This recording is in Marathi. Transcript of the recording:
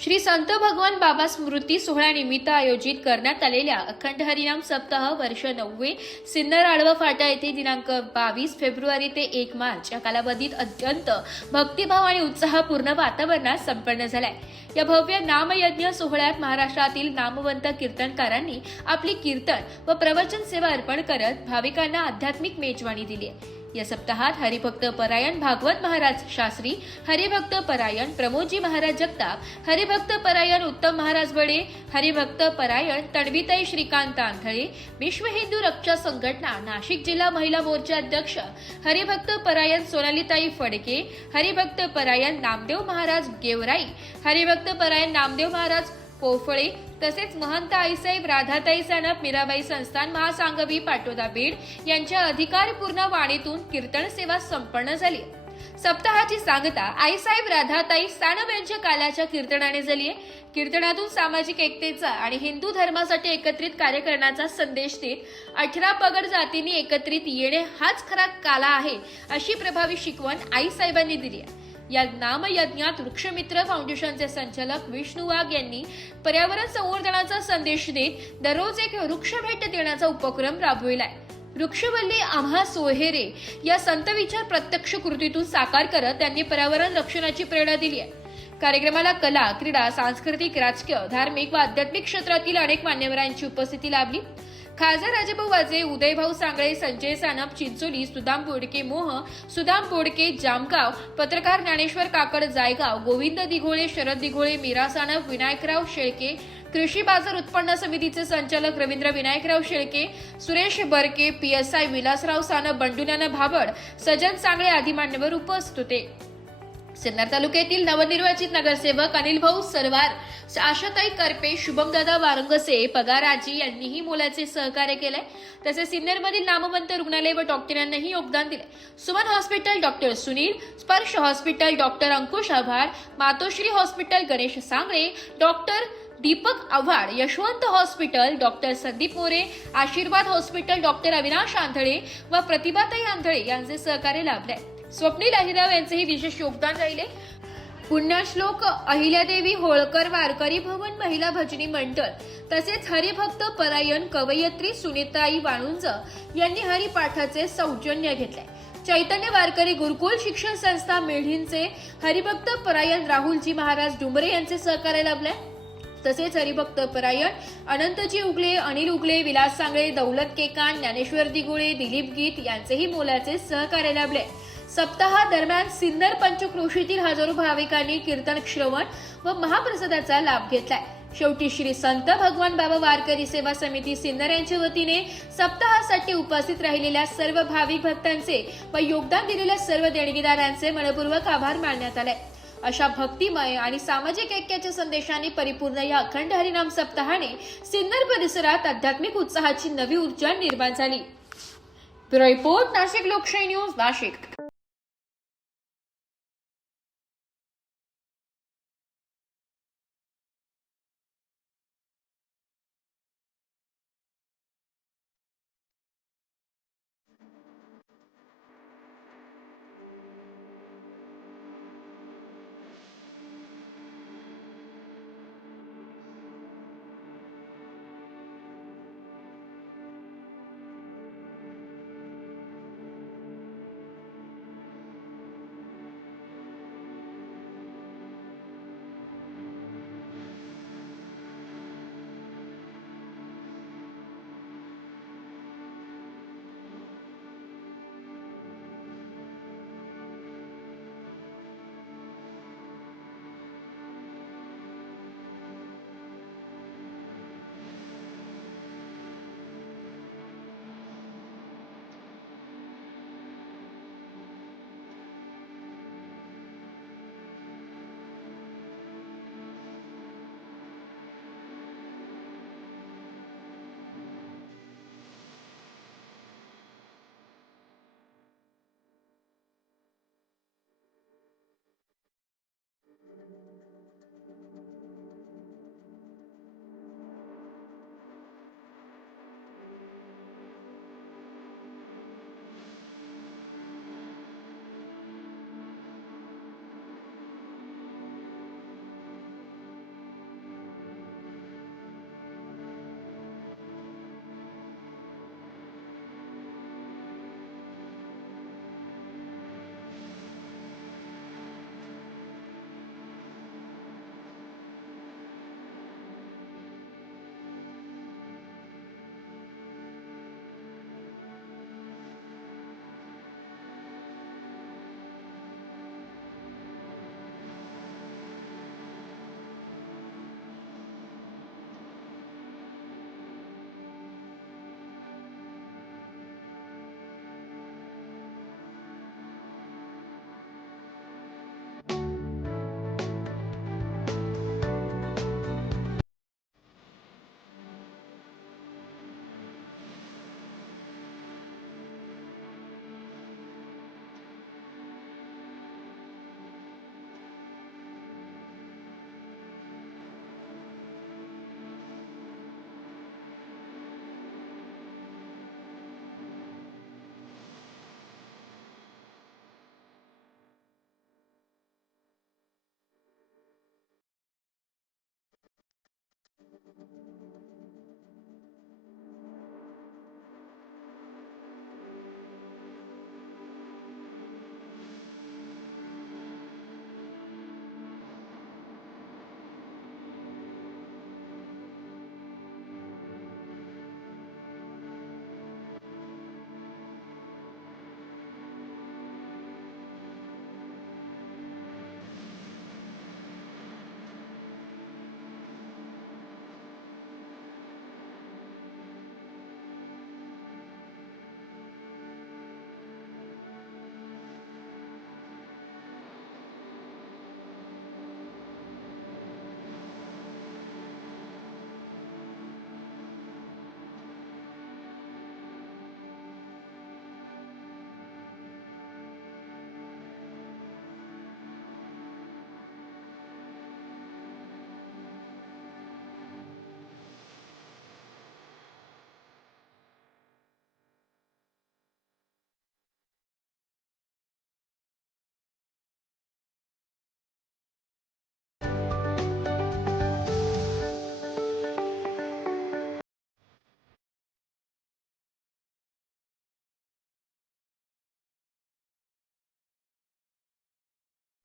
श्री संत भगवान बाबा स्मृती सोहळ्यानिमित्त आयोजित करण्यात आलेल्या अखंड हरिनाम सप्ताह वर्ष 9 सिन्नर आडवा फाटा येथे दिनांक 22 फेब्रुवारी ते 1 मार्च या कालावधीत अत्यंत भक्तिभाव आणि उत्साहपूर्ण वातावरणात संपन्न झालाय। या भव्य नामयज्ञ सोहळ्यात महाराष्ट्रातील नामवंत कीर्तनकारांनी आपली कीर्तन व प्रवचन सेवा अर्पण करत भाविकांना आध्यात्मिक मेजवानी दिली आहे। या सप्ताहात हरिभक्त परायण भागवत महाराज शास्त्री, हरिभक्त परायण प्रमोदजी महाराज जगताप, हरिभक्त परायण उत्तम महाराज बडे, हरिभक्त परायण तणवीताई श्रीकांत आंधळे, विश्व हिंदू रक्षा संघटना नाशिक जिल्हा महिला मोर्चा अध्यक्ष हरिभक्त परायण सोनालीताई फडके, हरिभक्त परायण नामदेव महाराज गेवराई, हरिभक्त परायण नामदेव महाराज पोफळे तसेच महंत आईसाहेब राधाताई सानप मीराबाई संस्थान महासांगवी पाटोदा बीड यांच्या अधिकारपूर्ण वाणीतून कीर्तन सेवा संपन्न झाली। सप्ताहाची सांगता आईसाहेब राधाताई सानप यांच्या कालाच्या कीर्तनाने झाली आहे। कीर्तनातून सामाजिक एकतेचा आणि हिंदू धर्मासाठी एकत्रित कार्य करण्याचा संदेश देत 18 पगड जातींनी एकत्रित येणे हाच खरा काला आहे अशी प्रभावी शिकवण आईसाहेबांनी दिली आहे। या नामयज्ञात वृक्षमित्र फाउंडेशनचे संचालक विष्णू वाघ यांनी पर्यावरण संवर्धनाचा संदेश देत दररोज एक वृक्ष भेट देण्याचा उपक्रम राबविलाय। वृक्षवल्ली आम्हा सोहेरे या संत विचार प्रत्यक्ष कृतीतून साकार करत त्यांनी पर्यावरण रक्षणाची प्रेरणा दिली आहे। कार्यक्रमाला कला, क्रीडा, सांस्कृतिक, राजकीय, धार्मिक व आध्यात्मिक क्षेत्रातील अनेक मान्यवरांची उपस्थिती लाभली। खासदार राजेभाऊ वाजे, उदयभाऊ सांगळे, संजय सानप चिंचोली, सुदाम बोडके मोह, सुदाम बोडके जामगाव, पत्रकार ज्ञानेश्वर काकड जायगाव, गोविंद दिघोळे, शरद दिघोळे, मीरा सानप, विनायकराव शेळके, कृषी बाजार उत्पन्न समितीचे संचालक रवींद्र विनायकराव शेळके, सुरेश बरके, PSI विलासराव सानप, बंडुनाना भाबड, सजन सांगळे आदी मान्यवर उपस्थित होते। सिन्नर तालुक्यातील नवनिर्वाचित नगरसेवक अनिल भाऊ सरवार, आशाताई करपे, शुभमदादा वारंगसे, पगाराजी यांनीही मोलाचे सहकार्य केले। तसेच सिन्नरमधील नामवंत रुग्णालय व डॉक्टरांनाही योगदान दिले। Suman hospital doctor Sunil, Sparsh hospital doctor Ankush Awhad, Matoshri hospital Ganesh Sangle, doctor Deepak Awhad, Yashwant hospital doctor Sandeep More, Ashirwad hospital doctor Avinash आंधळे व प्रतिभाताई आंधळे यांचे सहकार्य लाभले। स्वप्नील अहिराव यांचेही विशेष योगदान राहिले। पुण्यश्लोक अहिल्यादेवी होळकर वारकरी भवन महिला भजनी मंडळ तसेच हरिभक्त परायण कवयित्री सुनीताई वाणुंज यांनी हरिपाठाचे सौजन्य घेतले। चैतन्य वारकरी गुरुकुल शिक्षण संस्था मेढींचे हरिभक्त परायण राहुलजी महाराज डुंबरे यांचे सहकार्य लाभले। तसेच हरिभक्त परायण अनंतजी उगले, अनिल उगले, विलास सांगळे, दौलत केकान, ज्ञानेश्वर दिघोळे, दिलीप गीत यांचेही मोलाचे सहकार्य लाभले। सप्ताहादरम्यान सिन्नर पंचक्रोशीतील हजारो भाविकांनी कीर्तन श्रवण व महाप्रसादाचा लाभ घेतलाय। शेवटी श्री संत भगवान बाबा वारकरी सेवा समिती सिन्नर यांच्या वतीने सप्ताहासाठी उपस्थित राहिलेल्या सर्व भाविक भक्तांचे व योगदान दिलेल्या सर्व देणगीदारांचे मनपूर्वक आभार मानण्यात आले। अशा भक्तिमय आणि सामाजिक ऐक्याच्या संदेशाने परिपूर्ण या अखंड हरिनाम सप्ताहाने सिन्नर परिसरात आध्यात्मिक उत्साहाची नवी ऊर्जा निर्माण झाली। ब्युरो रिपोर्ट, नाशिक लोकशाही न्यूज, नाशिक।